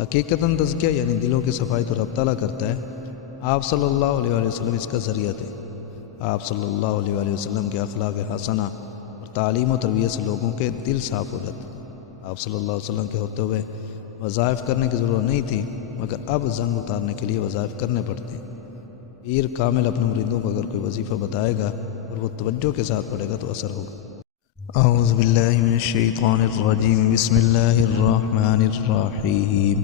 حقیقتاً تزکیہ یعنی دلوں کی صفائی تو رب تعالیٰ کرتا ہے، آپ صلی اللہ علیہ وآلہ وسلم اس کا ذریعہ تھے۔ آپ صلی اللہ علیہ وآلہ وسلم کے اخلاق حسنہ اور تعلیم و تربیت سے لوگوں کے دل صاف ہو جاتے۔ آپ صلی اللہ علیہ وسلم کے ہوتے ہوئے وظائف کرنے کی ضرورت نہیں تھی، مگر اب زنگ اتارنے کے لیے وظائف کرنے پڑتے ہیں۔ پیر کامل اپنے مریدوں کو اگر کوئی وظیفہ بتائے گا اور وہ توجہ کے ساتھ پڑھے گا تو اثر ہوگا۔ اعوذ باللہ من الشیطان الرجیم، بسم اللہ الرحمن الرحیم۔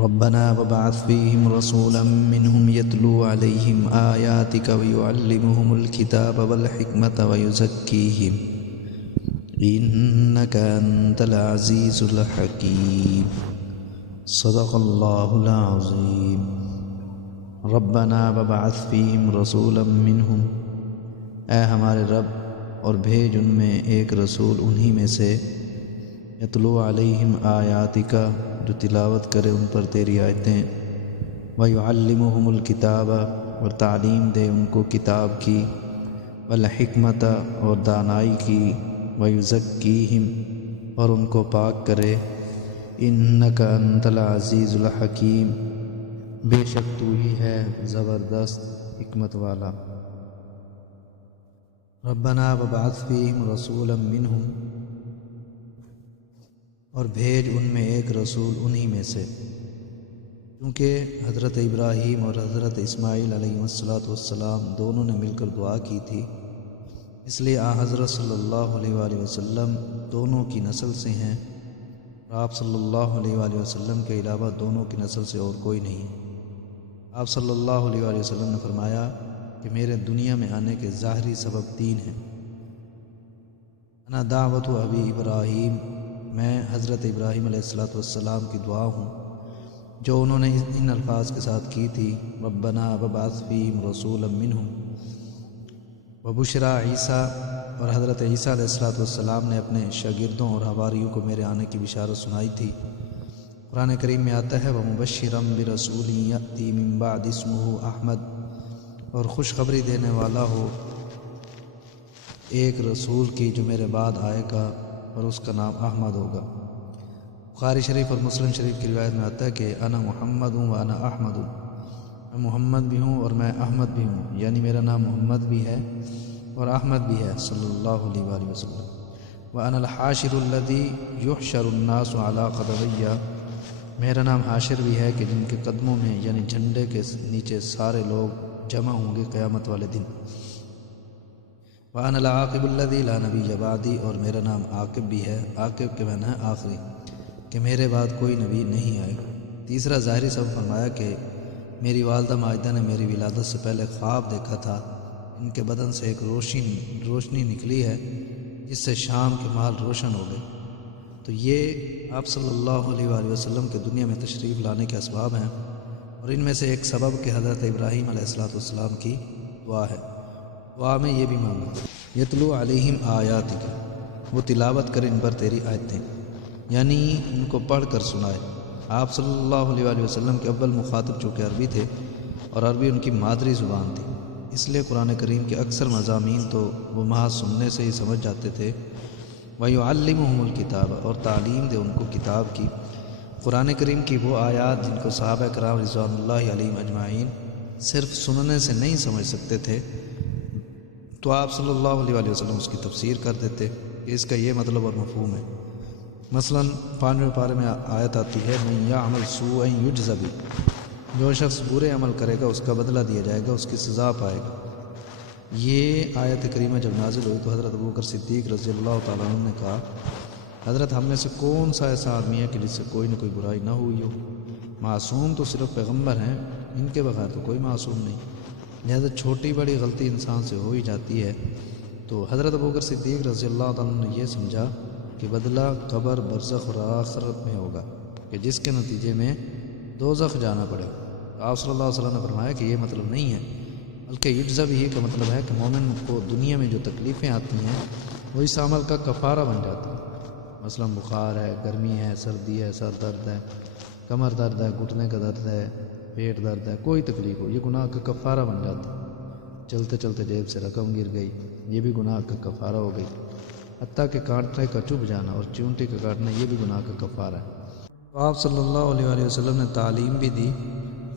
ربنا وابعث فیہم رسولا منہم یتلو علیہم آیاتک ویعلمہم الکتاب والحکمت ویزکیہم انک انت العزیز الحکیم۔ صدق اللہ العظیم۔ ربنا وابعث فیہم رسولا منہم، اے ہمارے رب اور بھیج ان میں ایک رسول انہی میں سے، یتلو علیہم آیاتک جو تلاوت کرے ان پر تیری آیتیں، ویعلمہم الکتاب اور تعلیم دے ان کو کتاب کی، والحکمت اور دانائی کی، ویزکیہم اور ان کو پاک کرے، انک انت العزیز الحکیم، بے شک تو ہی ہے زبردست حکمت والا۔ ربنا وابعث فیہم رسولا منہم، اور بھیج ان میں ایک رسول انہی میں سے، کیونکہ حضرت ابراہیم اور حضرت اسماعیل علیہ السلام دونوں نے مل کر دعا کی تھی، اس لیے حضرت صلی اللہ علیہ وآلہ وسلم دونوں کی نسل سے ہیں، اور آپ صلی اللہ علیہ وآلہ وسلم کے علاوہ دونوں کی نسل سے اور کوئی نہیں۔ آپ صلی اللہ علیہ وآلہ وسلم نے فرمایا کہ میرے دنیا میں آنے کے ظاہری سبب تین ہیں۔ انا دعوت ابی ابراہیم، میں حضرت ابراہیم علیہ السلام کی دعا ہوں جو انہوں نے ان الفاظ کے ساتھ کی تھی، ربنا وابعث فیہم رسولا منہم، وبشرا عیسیٰ، اور حضرت عیسیٰ علیہ السلام نے اپنے شاگردوں اور حواریوں کو میرے آنے کی بشارت سنائی تھی۔ قرآن کریم میں آتا ہے وَمُبَشِّرًا بِرَسُولٍ يَأْتِي مِن بَعْدِ اسْمُهُ احمد، اور خوشخبری دینے والا ہو ایک رسول کی جو میرے بعد آئے گا اور اس کا نام احمد ہوگا۔ بخاری شریف اور مسلم شریف کی روایت میں آتا ہے کہ انا محمد ہوں وانا احمد ہوں، میں محمد بھی ہوں اور میں احمد بھی ہوں، یعنی میرا نام محمد بھی ہے اور احمد بھی ہے صلی اللہ علیہ وآلہ وسلم۔ وانا الحاشر الذی یحشر الناس علی قدمی، میرا نام حاشر بھی ہے کہ جن کے قدموں میں یعنی جھنڈے کے نیچے سارے لوگ جمع ہوں گے قیامت والے دن۔ وَأَنَا الْعَاقِبُ الَّذِي لَا نَبِيَّ بَعْدِي، اور میرا نام عاقب بھی ہے، عاقب کے معنی ہے آخری، کہ میرے بعد کوئی نبی نہیں آئے گا۔ تیسرا ظاہری سبب فرمایا کہ میری والدہ ماجدہ نے میری ولادت سے پہلے خواب دیکھا تھا، ان کے بدن سے ایک روشنی نکلی ہے جس سے شام کے مال روشن ہو گئے، تو یہ آپ صلی اللہ علیہ وآلہ وسلم کے دنیا میں تشریف لانے کے اسباب ہیں، اور ان میں سے ایک سبب کہ حضرت ابراہیم علیہ السلام کی دعا ہے۔ دعا میں یہ بھی مانگا یتلو علیہم آیاتک، وہ تلاوت کرے ان پر تیری آیتیں، یعنی ان کو پڑھ کر سنائے۔ آپ صلی اللہ علیہ وآلہ وسلم کے اول مخاطب چونکہ عربی تھے اور عربی ان کی مادری زبان تھی، اس لیے قرآن کریم کے اکثر مضامین تو وہ محض سننے سے ہی سمجھ جاتے تھے۔ وَيُعَلِّمُهُمُ الْكِتَابَ، اور تعلیم دے ان کو کتاب کی، قرآن کریم کی وہ آیات جن کو صحابہ کرام رضوان اللہ علیہم اجمعین صرف سننے سے نہیں سمجھ سکتے تھے، تو آپ صلی اللہ علیہ وآلہ وسلم اس کی تفسیر کر دیتے کہ اس کا یہ مطلب اور مفہوم ہے۔ مثلا 5ویں پارے میں آیت آتی ہے مَن یعمل سوءًا یجز بہ، جو شخص برے عمل کرے گا اس کا بدلہ دیا جائے گا، اس کی سزا پائے گا۔ یہ آیت کریمہ جب نازل ہوئی تو حضرت ابوبکر صدیق رضی اللہ تعالیٰ عنہ نے کہا، حضرت ہم میں سے کون سا ایسا آدمی ہے کہ جس سے کوئی نہ کوئی برائی نہ ہوئی ہو؟ معصوم تو صرف پیغمبر ہیں، ان کے بغیر تو کوئی معصوم نہیں، لہذا چھوٹی بڑی غلطی انسان سے ہو ہی جاتی ہے۔ تو حضرت ابوبکر صدیق رضی اللہ تعالیٰ عنہ نے یہ سمجھا کہ بدلہ قبر برزخ اور آخرت میں ہوگا، کہ جس کے نتیجے میں دوزخ جانا پڑے گا۔ آپ صلی اللہ علیہ وسلم نے فرمایا کہ یہ مطلب نہیں ہے، بلکہ یجزا بھی کا مطلب ہے کہ مومن کو دنیا میں جو تکلیفیں آتی ہیں وہ اس عمل کا کفارہ بن جاتی ہیں، مثلا بخار ہے، گرمی ہے، سردی ہے، سر درد ہے، کمر درد ہے، گھٹنے کا درد ہے، پیٹ درد ہے، کوئی تکلیف ہو، یہ گناہ کا کفارہ بن جاتی ہے۔ چلتے چلتے جیب سے رقم گر گئی، یہ بھی گناہ کا کفارہ ہو گئی، حتیٰ کہ کانٹے کا چبھ جانا اور چونٹی کا کاٹنا یہ بھی گناہ کا کفارہ ہے۔ تو آپ صلی اللہ علیہ وآلہ وسلم نے تعلیم بھی دی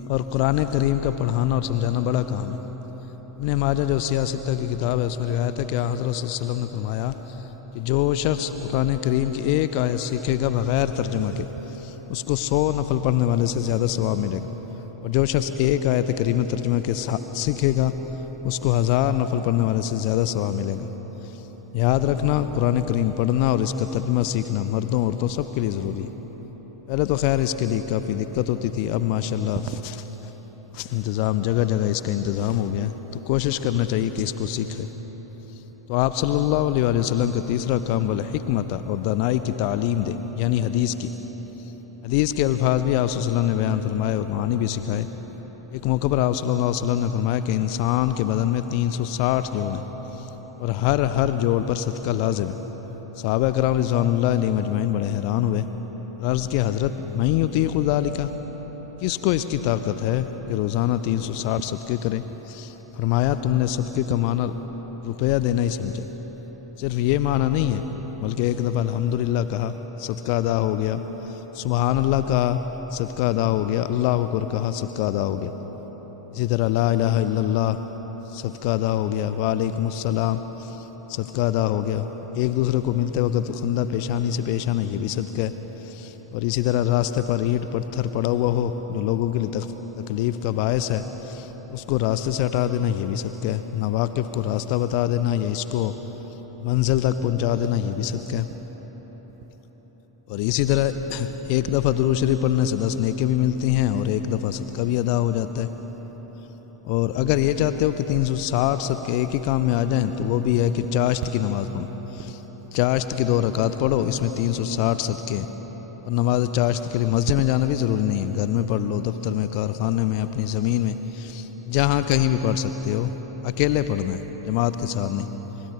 اور قرآن کریم کا پڑھانا اور سمجھانا بڑا کام ہے۔ ابن ماجہ جو سیاستہ کی کتاب ہے اس میں روایت ہے کہ حضرت صلی اللہ علیہ وسلم نے فرمایا کہ جو شخص قرآن کریم کی ایک آیت سیکھے گا بغیر ترجمہ کے اس کو 100 نفل پڑھنے والے سے زیادہ ثواب ملے گا، اور جو شخص ایک آیت کریمہ ترجمہ کے ساتھ سیکھے گا اس کو 1000 نفل پڑھنے والے سے زیادہ ثواب ملے گا۔ یاد رکھنا، قرآن کریم پڑھنا اور اس کا ترجمہ سیکھنا مردوں عورتوں سب کے لیے ضروری ہے۔ پہلے تو خیر اس کے لیے کافی دقت ہوتی تھی، اب ماشاءاللہ انتظام جگہ جگہ اس کا انتظام ہو گیا ہے، تو کوشش کرنا چاہیے کہ اس کو سیکھیں۔ تو آپ صلی اللہ علیہ وآلہ وسلم کا تیسرا کام والحکمت اور دانائی کی تعلیم دے، یعنی حدیث کی۔ حدیث کے الفاظ بھی آپ صلی اللہ علیہ وسلم نے بیان فرمائے اور معانی بھی سکھائے۔ ایک موقع پر آپ صلی اللہ علیہ وسلم نے فرمایا کہ انسان کے بدن میں 360 جوڑ ہیں اور ہر جوڑ پر صدقہ لازم ہے۔ صحابہ کرام رضوان اللہ علیہ مجمعین بڑے حیران ہوئے، عرض کیا حضرت من یطیق ذلک، کس کو اس کی طاقت ہے کہ روزانہ 360 صدقے کریں؟ فرمایا تم نے صدقے کا معنی روپیہ دینا ہی سمجھا، صرف یہ معنی نہیں ہے بلکہ ایک دفعہ الحمدللہ کہا صدقہ ادا ہو گیا، سبحان اللہ کہا صدقہ ادا ہو گیا، اللہ اکبر کہا صدقہ ادا ہو گیا، اسی طرح لا الہ الا اللہ صدقہ ادا ہو گیا، وعلیکم السلام صدقہ ادا ہو گیا، ایک دوسرے کو ملتے وقت خندہ پیشانی سے پیش آنا یہ بھی صدقہ ہے، اور اسی طرح راستے پر اینٹ پتھر پڑا ہوا ہو جو لوگوں کے لیے تکلیف کا باعث ہے اس کو راستے سے ہٹا دینا یہ بھی صدقہ ہے، ناواقف کو راستہ بتا دینا یا اس کو منزل تک پہنچا دینا یہ بھی صدقہ ہے، اور اسی طرح ایک دفعہ درود شریف پڑھنے سے 10 نیکیاں بھی ملتی ہیں اور ایک دفعہ صدقہ بھی ادا ہو جاتا ہے۔ اور اگر یہ چاہتے ہو کہ 360 صدقے ایک ہی کام میں آ جائیں تو وہ بھی ہے کہ چاشت کی نماز پڑھو، چاشت کی 2 رکعت پڑھو، اس میں 360 صدقے ہیں، اور نماز چاشت کے لیے مسجد میں جانا بھی ضروری نہیں ہے، گھر میں پڑھ لو، دفتر میں، کارخانے میں، اپنی زمین میں، جہاں کہیں بھی پڑھ سکتے ہو، اکیلے پڑھنا ہے، جماعت کے ساتھ نہیں،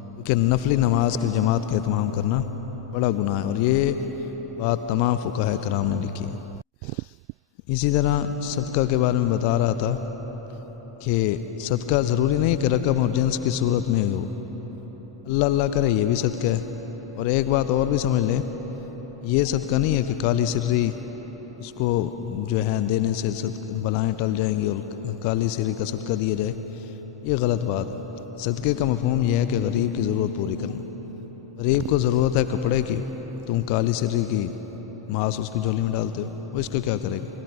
کیونکہ نفلی نماز کی جماعت کا اہتمام کرنا بڑا گناہ ہے، اور یہ بات تمام فقہاء کرام نے لکھی ہے۔ اسی طرح صدقہ کے بارے میں بتا رہا تھا کہ صدقہ ضروری نہیں کہ رقم اور جنس کی صورت میں ہو، اللہ اللہ کرے یہ بھی صدقہ ہے۔ اور ایک بات اور بھی سمجھ لیں، یہ صدقہ نہیں ہے کہ کالی سری اس کو جو ہے دینے سے بلائیں ٹل جائیں گی اور کالی سری کا صدقہ دیا جائے، یہ غلط بات ہے۔ صدقے کا مفہوم یہ ہے کہ غریب کی ضرورت پوری کرنا، غریب کو ضرورت ہے کپڑے کی، تم کالی سری کی ماس اس کی جھولی میں ڈالتے ہو، وہ اس کو کیا کرے گا؟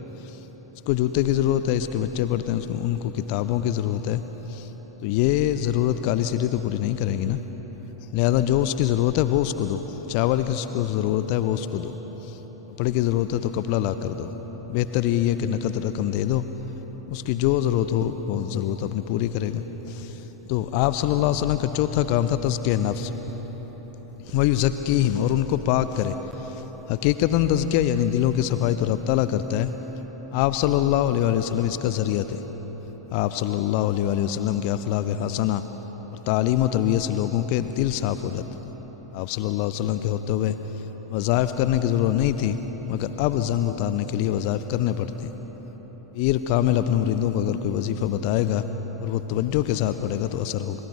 اس کو جوتے کی ضرورت ہے، اس کے بچے پڑھتے ہیں، ان کو کتابوں کی ضرورت ہے، تو یہ ضرورت کالی سری تو پوری نہیں کرے گی نا، لہذا جو اس کی ضرورت ہے وہ اس کو دو، چاول کی اس کو ضرورت ہے وہ اس کو دو، کپڑے کی ضرورت ہے تو کپڑا لا کر دو، بہتر یہ ہے کہ نقد رقم دے دو، اس کی جو ضرورت ہو وہ ضرورت اپنی پوری کرے گا۔ تو آپ صلی اللہ علیہ وسلم کا چوتھا کام تھا تزکیہ نفس، وَيُزَكِّيهِمْ، اور ان کو پاک کرے۔ حقیقتاً تزکیہ یعنی دلوں کی صفائی تو رب تعالیٰ کرتا ہے، آپ صلی اللہ علیہ وآلہ وسلم اس کا ذریعہ تھے۔ آپ صلی اللہ علیہ وآلہ وسلم کے اخلاق حسنہ اور تعلیم و تربیت سے لوگوں کے دل صاف ہو جاتے۔ آپ صلی اللہ علیہ وسلم کے ہوتے ہوئے وظائف کرنے کی ضرورت نہیں تھی، مگر اب زنگ اتارنے کے لیے وظائف کرنے پڑتے ہیں۔ پیر کامل اپنے مریدوں کو اگر کوئی وظیفہ بتائے گا اور وہ توجہ کے ساتھ پڑھے گا تو اثر ہوگا۔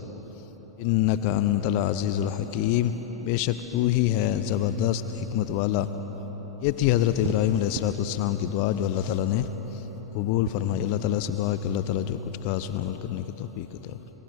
انک انت العزیز الحکیم، بے شک تو ہی ہے زبردست حکمت والا۔ یہ تھی حضرت ابراہیم علیہ السلام کی دعا جو اللہ تعالیٰ نے قبول فرمائی۔ اللہ تعالیٰ سے دعا ہے کہ اللہ تعالیٰ جو کچھ کہا سنا عمل کرنے کی توفیق عطا فرمائے۔